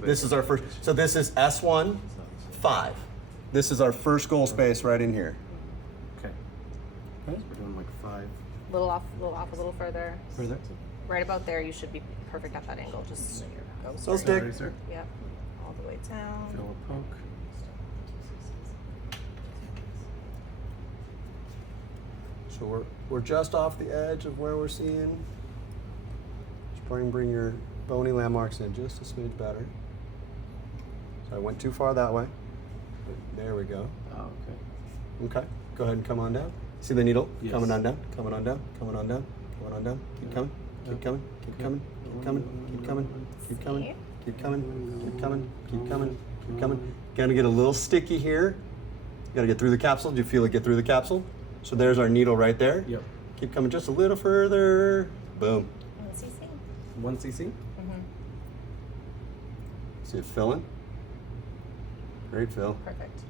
This is our first. So this is S1, 5. This is our first goal space right in here. Okay. So we're doing like 5. Little off, a little further. Further. Right about there, you should be perfect at that angle. Just go So stick. Ready, sir? Yep. All the way down. Feel a poke. So we're just off the edge of where we're seeing. Just bring your bony landmarks in just a smidge better. So I went too far that way. There we go. Oh, okay. Okay. Go ahead and come on down. See the needle? Yes. Coming on down, coming on down, coming on down, coming on down. Keep coming, keep coming, keep coming, keep coming, keep coming, keep coming, keep coming, keep coming, keep coming, keep coming. Gonna get a little sticky here. You gotta get through the capsule. Do you feel it get through the capsule? So there's our needle right there. Yep. Keep coming just a little further. Boom. 1 cc. 1 cc. See it filling? Great fill. Perfect.